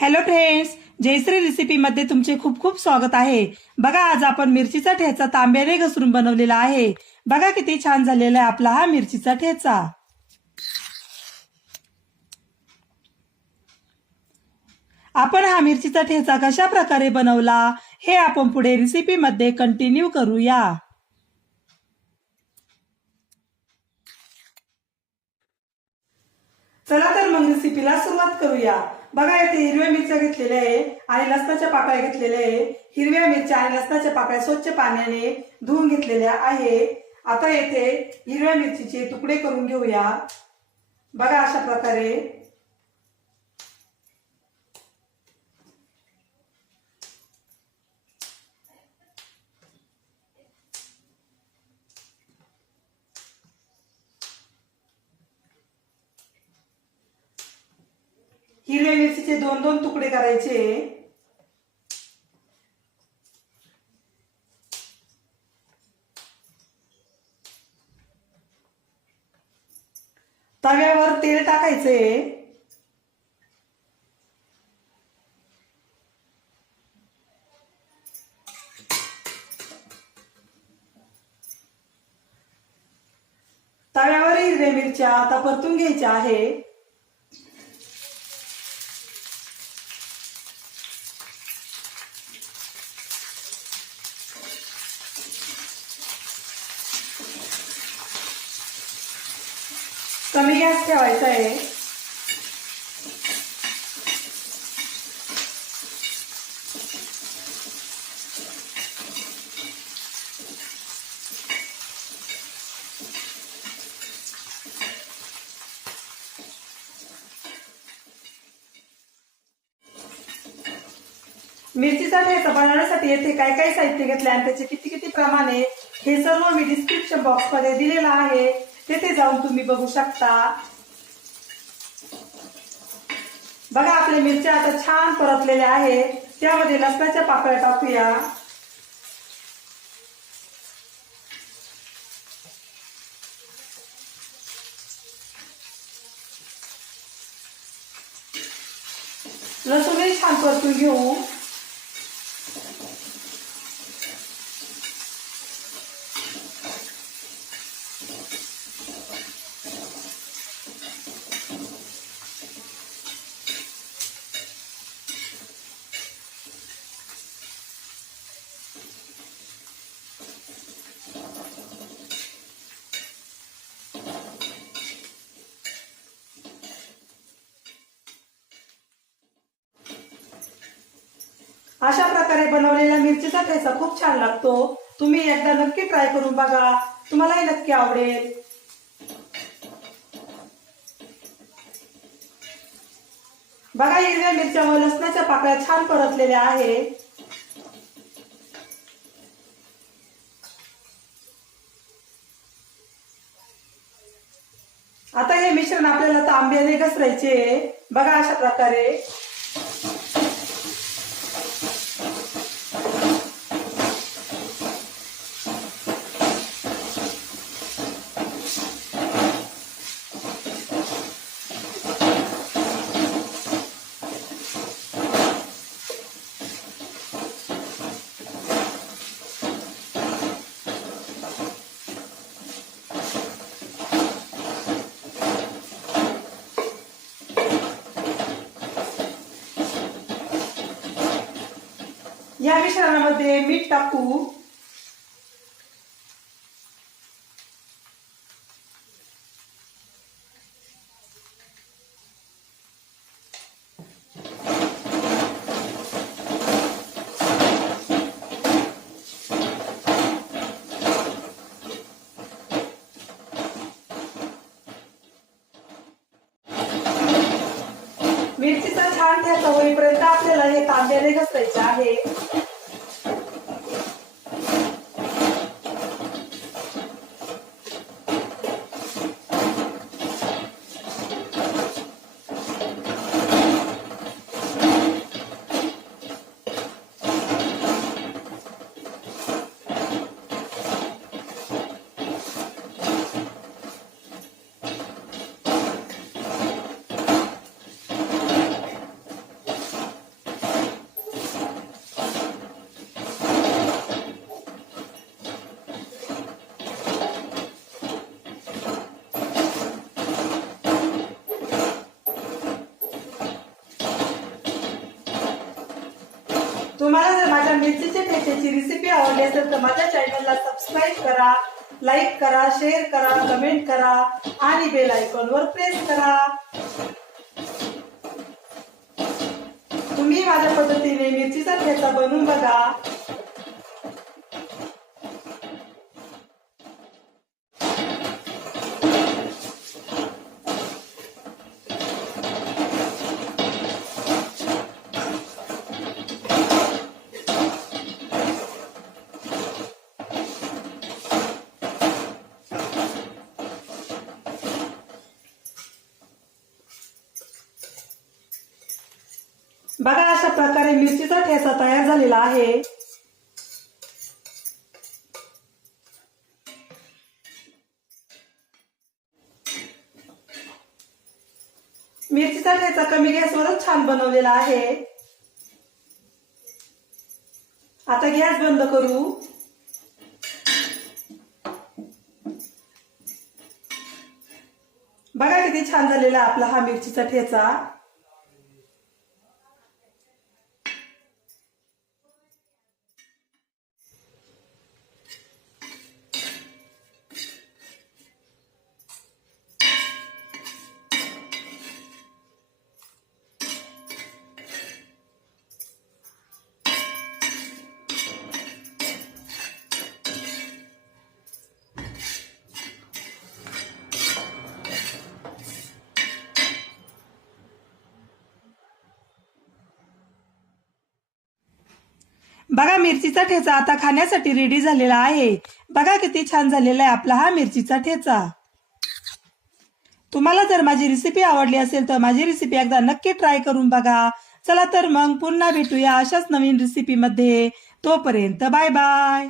Hello friends, Jayashree recipe मध्ये तुमचे खूप खूप स्वागत आहे। बघा, आज आपण मिरचीचा ठेचा तांब्याने घसरून बनवलेला आहे। बघा किती छान झालेला आहे आपला हा मिरचीचा ठेचा। आपण हा मिरचीचा ठेचा कशा प्रकारे बनवला हे आपण पुढे रेसिपी मध्ये कंटिन्यू करूया। चला तर मग रेसिपीला सुरुवात करूया। बघा, इथे हिरव्या मिरच्या घेतलेल्या आहे आणि लसणाच्या पाकळ्या घेतलेल्या आहे। हिरव्या मिरच्या आणि लसणाच्या पाकळ्या स्वच्छ पाण्याने धुवून घेतलेल्या आहे। आता येथे हिरव्या मिरचीचे तुकडे करून घेऊया। बघा, अशा प्रकारे हिरव्या मिरचीचे दोन दोन तुकडे करायचे। तव्यावर तेल टाकायचे। तव्यावर हिरव्या मिरच्या आता परतून घ्यायच्या आहे। कमी गॅस ठेवायचा आहे। मिरचीचा ठेचा बनवण्यासाठी येथे काय काय साहित्य घेतले आणि त्याचे किती किती प्रमाण आहे हे सर्व मी डिस्क्रिप्शन बॉक्स मध्ये दिलेलं आहे, तेथे जाऊन तुम्ही बघू शकता। बघा, आपल्या मिरच्या आता छान परतलेल्या आहेत। त्यामध्ये लसणाच्या पाकळ्या टाकूया। लसूणही छान परतून घेऊ। अशा प्रकारे बनवलेला मिरचीचा ठेचा खूप छान लागतो। तुम्ही एकदा नक्की ट्राय करून बघा, तुम्हालाही नक्की आवडेल। बघा, हिरव्या मिरच्या व लसणाच्या पाकळ्या छान परतलेल्या आहेत। आता हे मिश्रण आपल्याला तांब्याने घसरायचे। बघा, अशा प्रकारे या मिश्रणामध्ये मीठ टाकू। मिरचीचा छान ठेचा होईपर्यंत आपल्याला हे तांब्याने घसायचे आहे। मिरचीच्या ठेच्याची रेसिपी आवडली असेल तर माझ्या चॅनलला सबस्क्राईब करा, लाईक करा, शेअर करा, कमेंट करा आणि बेल आयकॉनवर प्रेस करा. तुम्ही माझ्या पद्धतीने मिरचीचा ठेचा बनवून बघा. बघा अशा प्रकारे मिरचीचा ठेचा तयार झालेला आहे. मिरचीचा ठेचा कमी गॅसवरच छान बनवलेला आहे. आता गॅस बंद करू. बघा किती छान झालेला आपला हा मिरचीचा ठेचा. बघा मिरचीचा ठेचा आता खाण्यासाठी रेडी झालेला आहे. बघा किती छान झालेला आहे आपला हा मिरचीचा ठेचा. तुम्हाला जर माझी रेसिपी आवडली असेल तर माझी रेसिपी एकदा नक्की ट्राय करून बघा. चला तर मग पुन्हा भेटूया अशाच नवीन रेसिपी मध्ये. तोपर्यंत बाय बाय.